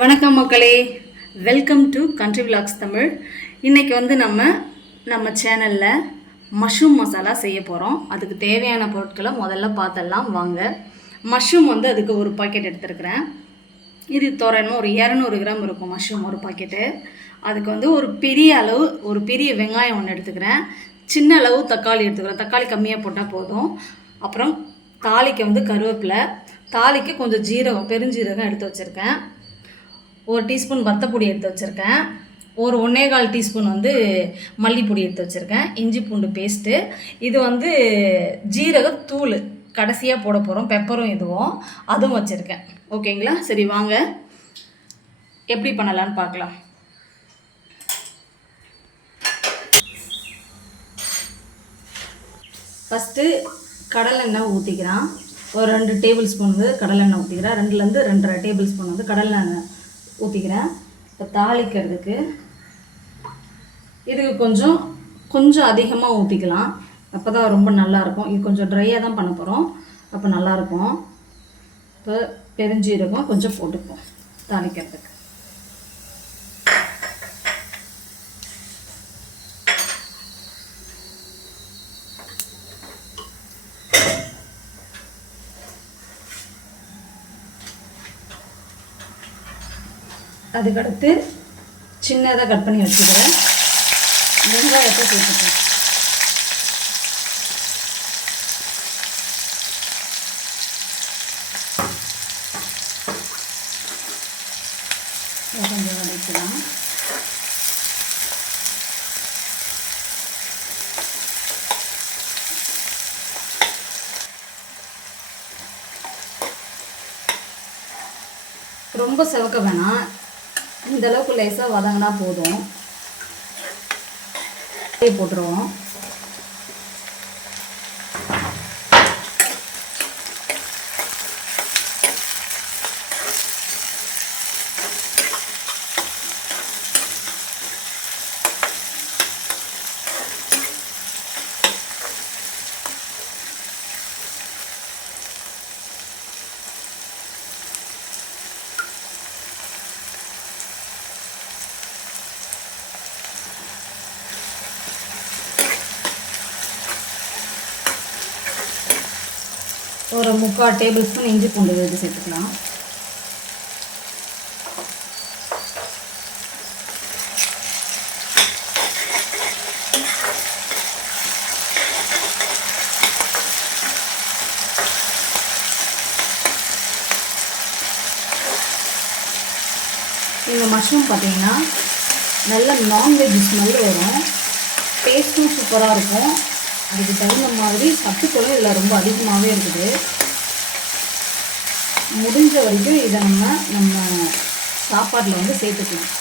வணக்கம் மக்களே, welcome to country vlogs Tamil. இன்றைக்கி வந்து நம்ம சேனலில் மஷ்ரூம் மசாலா செய்ய போகிறோம். அதுக்கு தேவையான பொருட்களை முதல்ல பார்த்துடலாம் வாங்க. மஷ்ரூம் வந்து அதுக்கு ஒரு பாக்கெட் எடுத்துருக்கிறேன். இது தோராயமாக ஒரு 200 கிராம் இருக்கும் மஷ்ரூம் ஒரு பாக்கெட்டு. அதுக்கு வந்து ஒரு பெரிய வெங்காயம் ஒன்று எடுத்துக்கிறேன். சின்ன அளவு தக்காளி எடுத்துக்கிறேன். தக்காளி கம்மியாக போட்டால் போதும். அப்புறம் தாளிக்கு வந்து கருவேப்பிலை, தாளிக்கு கொஞ்சம் பெருஞ்சீரகம் எடுத்து வச்சுருக்கேன். ஒரு டீஸ்பூன் வத்தப்பொடி எடுத்து வச்சுருக்கேன். ஒரு 1.25 டீஸ்பூன் வந்து மல்லிப்பொடி எடுத்து வச்சுருக்கேன். இஞ்சி பூண்டு பேஸ்ட்டு. இது வந்து ஜீரகத்தூள் கடைசியாக போட போகிறோம். பெப்பரும் இதுவும் அதுவும் வச்சுருக்கேன். ஓகேங்களா? சரி வாங்க எப்படி பண்ணலான்னு பார்க்கலாம். ஃபஸ்ட்டு கடலெண்ணெய் ஊற்றிக்கிறான். ஒரு 2 டேபிள் ஸ்பூன் வந்து கடலெண்ணெய் ஊற்றிக்கிறேன். 2லேருந்து 2.5 டேபிள் ஸ்பூன் வந்து கடலெண்ணெய் ஊற்றிக்கிறேன். இப்போ தாளிக்கிறதுக்கு இதுக்கு கொஞ்சம் அதிகமாக ஊற்றிக்கலாம். அப்போ தான் ரொம்ப நல்லாயிருக்கும். இது கொஞ்சம் ட்ரையாக தான் பண்ண போகிறோம். அப்போ நல்லாயிருக்கும். இப்போ பெருஞ்சீரகம் கொஞ்சம் போட்டுப்போம் தாளிக்கிறதுக்கு. அதுக்கடுத்து சின்னதாக கட் பண்ணி வச்சுக்கிறேன் வெங்காயத்தை சேர்த்துப்பேன். கொஞ்சம் வதக்கலாம். ரொம்ப செவக்க வேணாம், இந்த அளவுக்கு லேசாக வதங்கினா போதும். போட்டுருவோம். ஒரு 3/4 டேபிள் ஸ்பூன் இஞ்சி பூண்டு விழுது சேர்த்துக்கலாம். இந்த மஷ்ரூம் பார்த்தீங்கன்னா நல்ல நான்வெஜ் ஸ்மெல் வரும். டேஸ்ட்டும் சூப்பராக இருக்கும். அதுக்கு தகுந்த மாதிரி சத்துக்களும் இதில் ரொம்ப அதிகமாகவே இருக்குது. முடிஞ்ச வரைக்கும் இதை நம்ம சாப்பாட்டில் வந்து சேர்த்துக்கலாம்.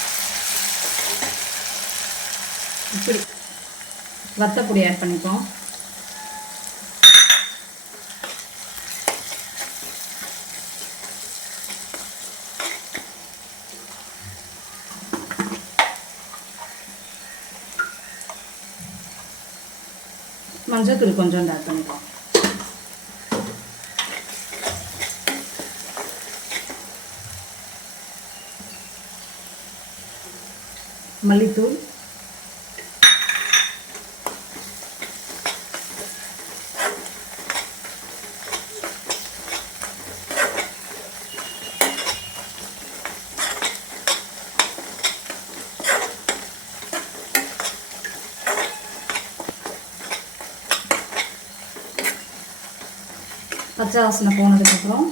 இப்படி வத்தப்பொடி ஆட் பண்ணிப்போம். மஞ்சள் கொஞ்சம் ஆட் பண்ணிப்போம். மல்லித்தூள், பச்சை வாசனை போனதுக்கப்புறம்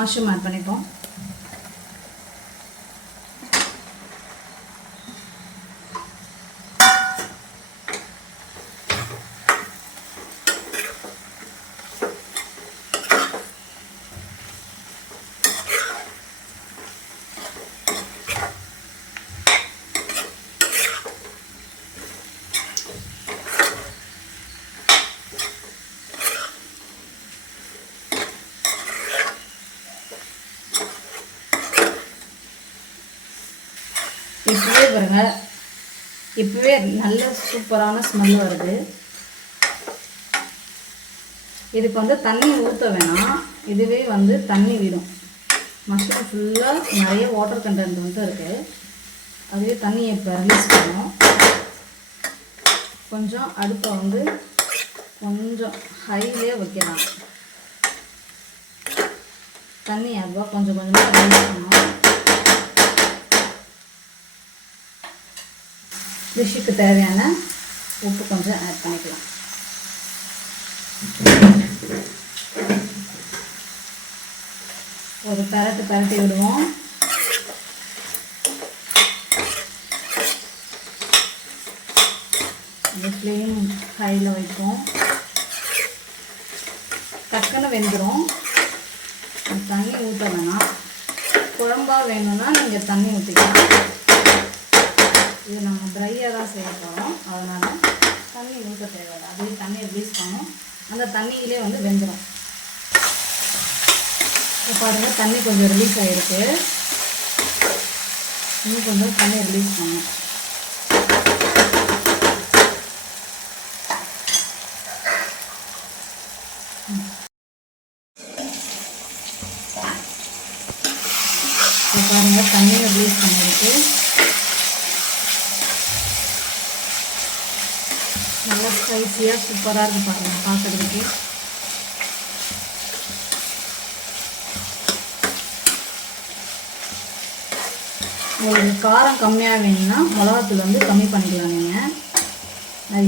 மஷ்ரூம் ஆட் பண்ணிப்போம். இப்போவே பாருங்க, இப்போவே நல்ல சூப்பரான ஸ்மெல் வருது. இதுக்கு வந்து தண்ணி ஊற்ற வேணாம், இதுவே வந்து தண்ணி விடும். மஷ்ரூம் ஃபுல்லாக நிறைய வாட்டர் கண்டென்ட் வந்து இருக்குது. அதுவே தண்ணியை இப்போ ரிலீஸ் பண்ணும். கொஞ்சம் அடுப்பை வந்து கொஞ்சம் ஹைலே வைக்கலாம். தண்ணி அதுவாக கொஞ்சம் கொஞ்சமாக ரிலீஸ் பண்ணணும். டிஷ்ஷுக்கு தேவையான உப்பு கொஞ்சம் ஆட் பண்ணிக்கலாம். ஒரு பரட்டி விடுவோம். இந்த ஃப்ளேம் ஹையில் வைப்போம். டக்குன்னு வெந்துடும். தண்ணி ஊற்ற வேணாம். குழம்பா வேணும்னா நீங்கள் தண்ணி ஊற்றிக்கலாம். இது நம்ம ட்ரையாக தான் செய்ய போகிறோம், அதனால் தண்ணி ஊற்ற தேவையில்லை. அதே தண்ணி ரிலீஸ் பண்ணும். அந்த தண்ணியிலே வந்து வெந்துடும். இப்போ பாருங்கள், தண்ணி கொஞ்சம் ரிலீஸ் ஆகிருக்கு. இன்னும் கொஞ்சம் தண்ணி ரிலீஸ் பண்ணும். இப்போ பாருங்கள், தண்ணியை ரிலீஸ் பண்ணியிருக்கு. நல்லா ஸ்பைஸியாக சூப்பராக இருக்குது பாருங்கள் பார்க்குறதுக்கு. உங்களுக்கு காரம் கம்மியாக வேணும்னா மிளகாத்தூள் வந்து கம்மி பண்ணிக்கலாம் நீங்கள்.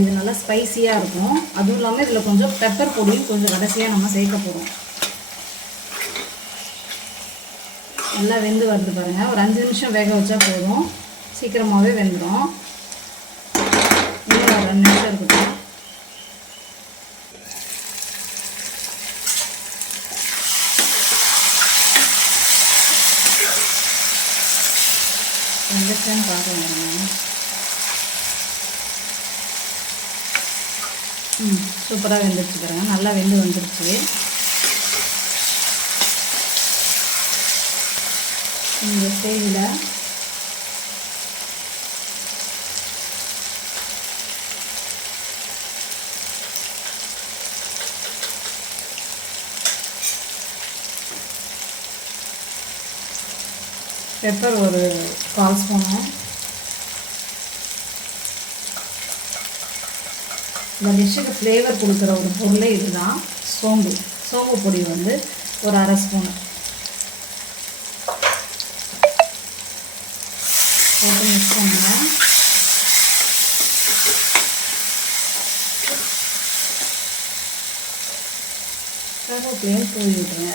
இது நல்லா ஸ்பைஸியாக இருக்கும். அதுவும் இல்லாமல் இதில் கொஞ்சம் பெப்பர் பொடியும் கொஞ்சம் கடைசியாக நம்ம சேர்க்க போகிறோம். நல்லா வெந்து வருது பாருங்கள். ஒரு 5 நிமிஷம் வேக வச்சா போதும், சீக்கிரமாகவே வெந்துடும். இன்னும் ஒரு 2 நிமிஷம் இருக்கட்டும். வெந்துச்சுன்னு பார்க்கலாம். சூப்பராக வெந்துருச்சு பாருங்கள். நல்லா வெந்து வந்துருச்சு. இந்த ஸ்டேஜில் பெப்பர் ஒரு 1/4 ஸ்பூனும். இந்த டிஷ்ஷுக்கு ஃப்ளேவர் கொடுக்குற ஒரு பொருளே இதுதான், சோம்பு பொடி வந்து ஒரு 1/2 ஸ்பூன் போட்டு மிக்ஸ் பண்ணுங்க. கருவேப்பிலையும் தூவி விட்டுருங்க.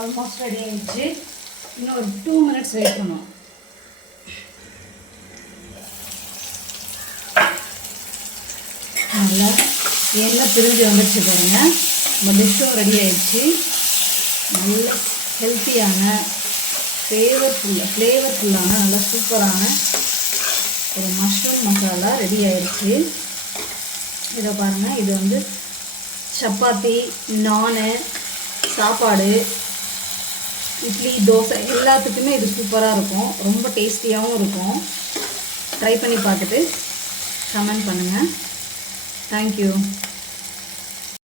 ஆல்மோஸ்ட் ரெடி ஆகிடுச்சு. இன்னும் ஒரு 2 மினிட்ஸ் வெயிட் பண்ணுவோம். நல்லா எண்ணெய் பிரிஞ்சு வந்துடுச்சு பாருங்கள். நம்ம டிஷ்ஷும் ரெடி ஆகிடுச்சு. நல்ல ஹெல்த்தியான ஃப்ளேவர்ஃபுல்லான நல்லா சூப்பரான ஒரு மஷ்ரூம் மசாலா ரெடி ஆகிடுச்சு. இதை பாருங்கள், இது வந்து சப்பாத்தி, நான், சாப்பாடு, இட்லி, தோசை எல்லாத்துக்குமே இது சூப்பராக இருக்கும். ரொம்ப டேஸ்டியாகவும் இருக்கும். ட்ரை பண்ணி பார்த்துட்டு கமெண்ட் பண்ணுங்கள். தேங்க்யூ.